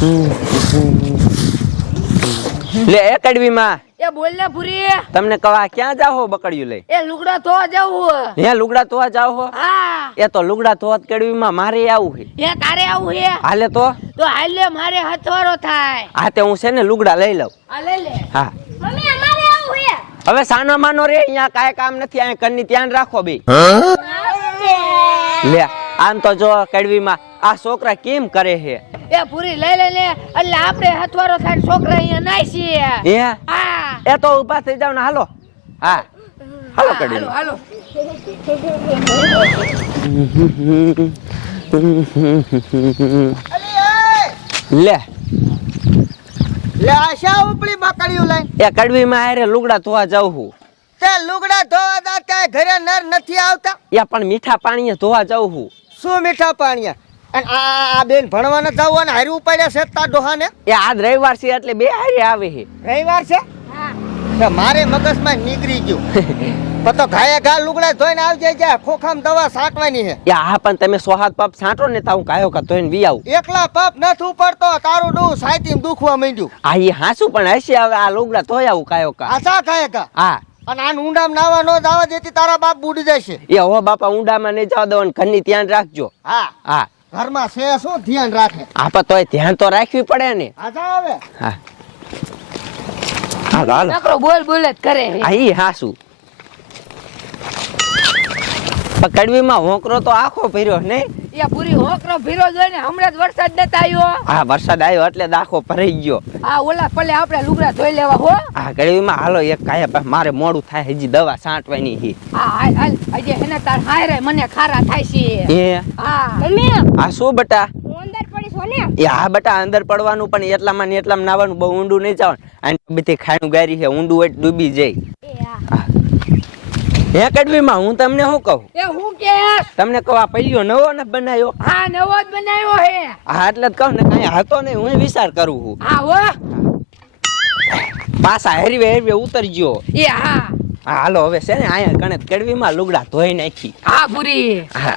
લે એ કડવી માં એ બોલ ને પૂરી તમને કવા ક્યાં જાઓ બકડ્યું લઈ? એ લુગડા ધોવા જાવું હે લુગડા ધોવા જાઓ હો? હા એ તો લુગડા ધોવા કડવી માં મારે આવું છે. એ તારે આવું હે હાલે તો હાલ લે મારે હથવારો થાય. હા તે હું છે ને લુગડા લઈ લઉં. આ લે લે હા મમ્મી અમારે આવું હે. હવે સાનો માનો રે અહીંયા કાંઈ કામ નથી, અહીંયા કરની ધ્યાન રાખો બે. લે આમ તો જો કડવી માં આ છોકરા કેમ કરે છે? એ પૂરી લઈ લે લે એટલે આપણે હથવારો થાય છોકરા અહીંયા નાય છે. હે હા એ તો ઊભા થઈ જાવ ને હાલો. હા હાલો કડવી. હાલો લે લે આશા ઉપડી બકડ્યું લઈ એ કડવી માં આરે લુગડા ધોવા જાઉં છું. તે લુગડા ધોવા દા કાય ઘરે નર નથી આવતા? એ પણ મીઠા પાણીએ ધોવા જાઉં છું. શું મીઠા પાણીયા? અને આ બેન ભણવા ન જાવ અને હારી ઉપાડ્યા છે તા ડોહાને? એ આજ રવિવાર છે એટલે બે હારે આવે છે. રવિવાર છે? હા મારે મગજમાં નીકળી ગયું. તો ઘાયે ઘા લુગડા ધોઈને આવજે જા, ખોખામ દવા છાંટવાની છે. એ હા પણ તમે સોહાત પાપ છાંટો ને તો હું કાયો કા ધોઈને વી આવું. એકલા પાપ નથી ઉપડતો, તારું ડૂ સાયતીમ દુખવા માંડ્યું. આ એ હાસું પણ હશે. હવે આ લુગડા ધોઈ આવું કાયો કા. આછા ઘાયે ઘા. હા અને આન ઊંડામાં નાવા નો દાવા દેતી તારા બાપ બુડી જશે. એ હો બાપા ઊંડામાં નહીં જવા દો ને ઘરની ધ્યાન રાખજો. હા હા ઘરમાં છે શું ધ્યાન રાખે? હા પણ તોય ધ્યાન તો રાખવી પડે ને. આછા આવે. હા હાલો હાલો. નકરો બોલ બોલ જ કરે છે. આ ઈ હાસું. પણ કડવીમાં હોંકરો તો આખો ભર્યો નહીં? એ પૂરી હોકરો ભીરો જોઈને હમણાં જ વરસાદ નતા આવ્યો. હા વરસાદ આવ્યો એટલે દાખો ભરાઈ ગયો. આ ઓલા પલે આપણે લુગડા ધોઈ લેવા હો. હા કડવીમાં હાલો એક કાયા મારે મોડું થાય હજી દવા છાંટવાની છે. હા હાલ હાલ આજે એને તાર હાયરે મને ખારા થાય છે. એ હા મમ્મી આ શું બટા? હું અંદર પડી છો ને? એ હા બટા અંદર પડવાનું પણ એટલામાં ને એટલામાં નાવાનું, બહુ ઊંડું નહીં જવાનું. અને બધી ખાણું ગારી છે, ઊંડું હોય તો ડૂબી જાય. હા હે કડવીમાં હું તમને શું કહું? એ હું કે તમને કહું આ પહેલ્યો નવો ને બનાવ્યો? હા નવો જ બનાવ્યો હે. હા એટલે જ કહું ને કાંઈ હતો નહીં, હું વિચાર કરું છું. હા હો પાછા હેરવે હેરવે ઉતરજો. એ હા હા હાલો હવે છે ને અહીંયા કણે કડવીમાં લુગડા ધોઈ નાખી. હા પૂરી હા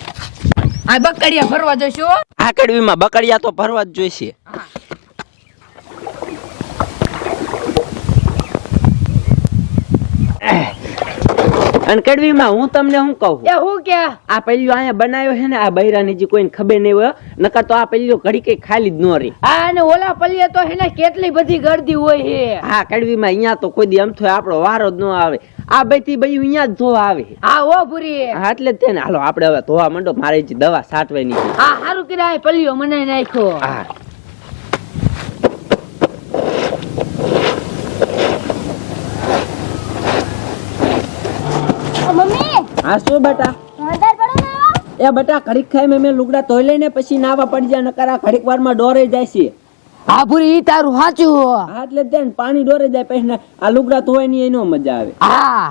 આ બકડીયા ફરવા જશો? આ કડવીમાં બકડિયા તો ભરવા જ જોઈશે. અને કડવીમાં હું તમને શું કહું? એ હું કે આ પહેલ્યો અહીંયા બનાવ્યો છે ને આ બૈરાની જે કોઈને ખબર નહીં હોય, નકર તો આ પહેલ્યો ઘડી કઈ ખાલી જ ન રહી. હા અને ઓલા પલ્લીએ તો એને કેટલી બધી ગરદી હોય છે. હા કડવીમાં અહીંયા તો કોઈ દી અમથો આપણો વારો જ ન આવે. આ બેથી બઈ અહીંયા જ ધોવા આવે. હા હો પૂરી. હા એટલે જ તે ને હાલો આપણે હવે ધોવા માંડો, મારે જે દવા છાંટવાની છે. હા સારું કર્યા પલ્લીઓ મને નાખ્યો. હા મમ્મી હા શું બેટા? અંદર પડો ને. એ બેટા ઘડીક ખાઈ મેં લુગડા ધોઈ લઈને પછી નાવા પડી જાય, નકર આ ઘડીક વારમાં ડોરે જાય છે. હા પૂરી ઈ તારું સાચું. હા એટલે જ ને પાણી ડોરે જાય પછી આ લુગડા ધોવાની એનો મજા આવે. હા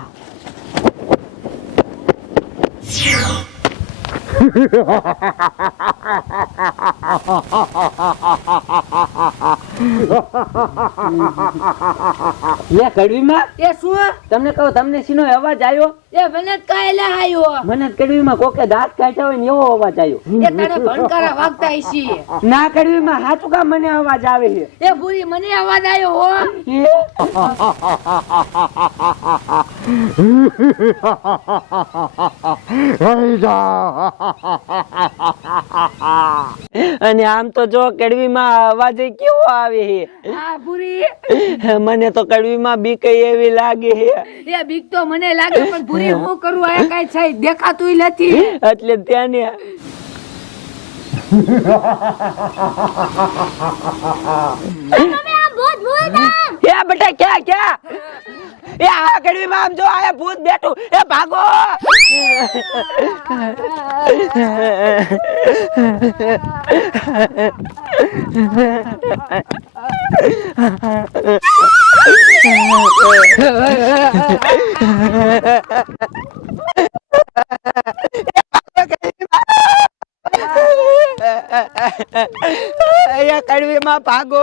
લે કડવીમાં એ શું? તમને કહું તમને શીનો અવાજ આવ્યો? એ મને કાયલા આવ્યો. મને કડવીમાં કોકે દાંત કાઢ્યા હોય ને એવો અવાજ આવ્યો. એ તને ભણકારા વાગતા હશે. ના કડવીમાં હાચું કા મને અવાજ આવે છે. એ પૂરી મને અવાજ આવ્યો હો. અને આમ તો જો કડવીમાં અવાજ કેવો આવે છે. હા પૂરી મને તો કડવીમાં બીક એવી લાગે છે. એ બીક તો મને લાગે પણ પૂરી હું કરું આ કઈ છે દેખાતું નથી. એટલે ત્યાં ને એ બેટા ક્યાં ક્યાં? એ આ કડવીમાં આમ જો આયા ભૂત બેઠું. એ ભાગો. અહીંયા કડવીમાં ભાગો.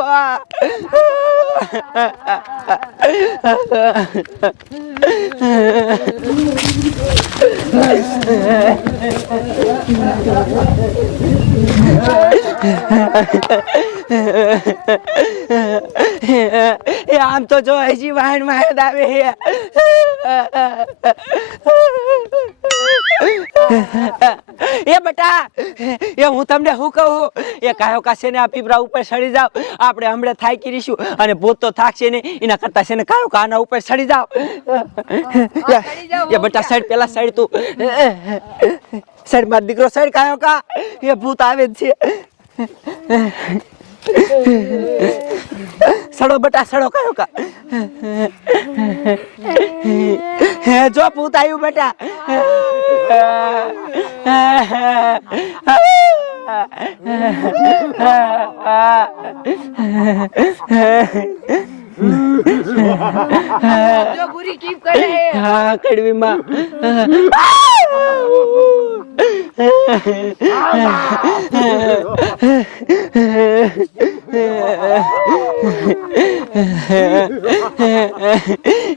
આમ તો જો હજી વાહન માં આવે છે એ બટા એ હું તમને શું કહું એ કાયો કાશે ને આ પીપરા ઉપર ચડી જાવ આપણે હમણાં થાકી રહીશું અને ભૂત તો થાકશે ને એના કરતા છે ને કાયો કાના ઉપર ચડી જાવ એ બટા સાઈડ પેલા સાઈડ તું સાઈડ માર દીકરો સાઈડ કાયો કા એ ભૂત આવે જ છે સડો બટા સડો કાયો કા જો ભૂત આવ્યું બેટા जो बुरी कीप कर रहे हैं हाँ कड़वी माँ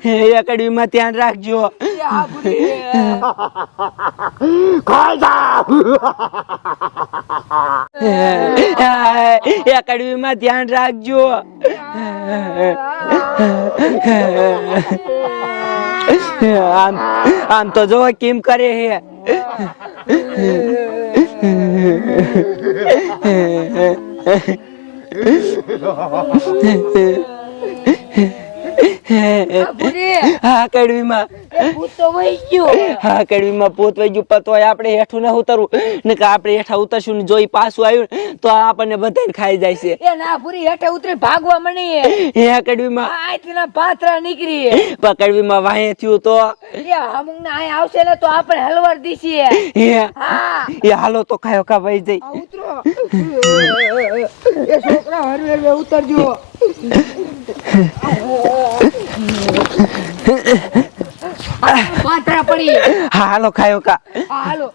ये कड़वी माँ ध्यान रखजो क्या बुरी है ये कड़वी माँ ध्यान रखजो આમ તો જો કેમ કરે હે बुरी હા કડવીમાં भूत तो वही क्यों હા કડવીમાં પોત વઈ ગયું પતો આપણે હેઠું ના ઉતરવું ને કે આપણે હેઠા ઉતરશું ને જોઈ પાછું આવ્યું તો આપણને બધાને ખાઈ જાય છે ये ना बुरी हेठे उतरे भागवा मनी है હે કડવીમાં आ इतना पात्रा निकली है પણ કડવીમાં વાહે થયું તો ये हमंग ना आए आवशे ने तो आपने हलवर दीसी है હે हां એ હાલો તો ખાયો કા વઈ જઈ उतरो ये छोकरा हरवेर में उतर जो पात्रा पड़ी હા હાલો ખાયો કા हालो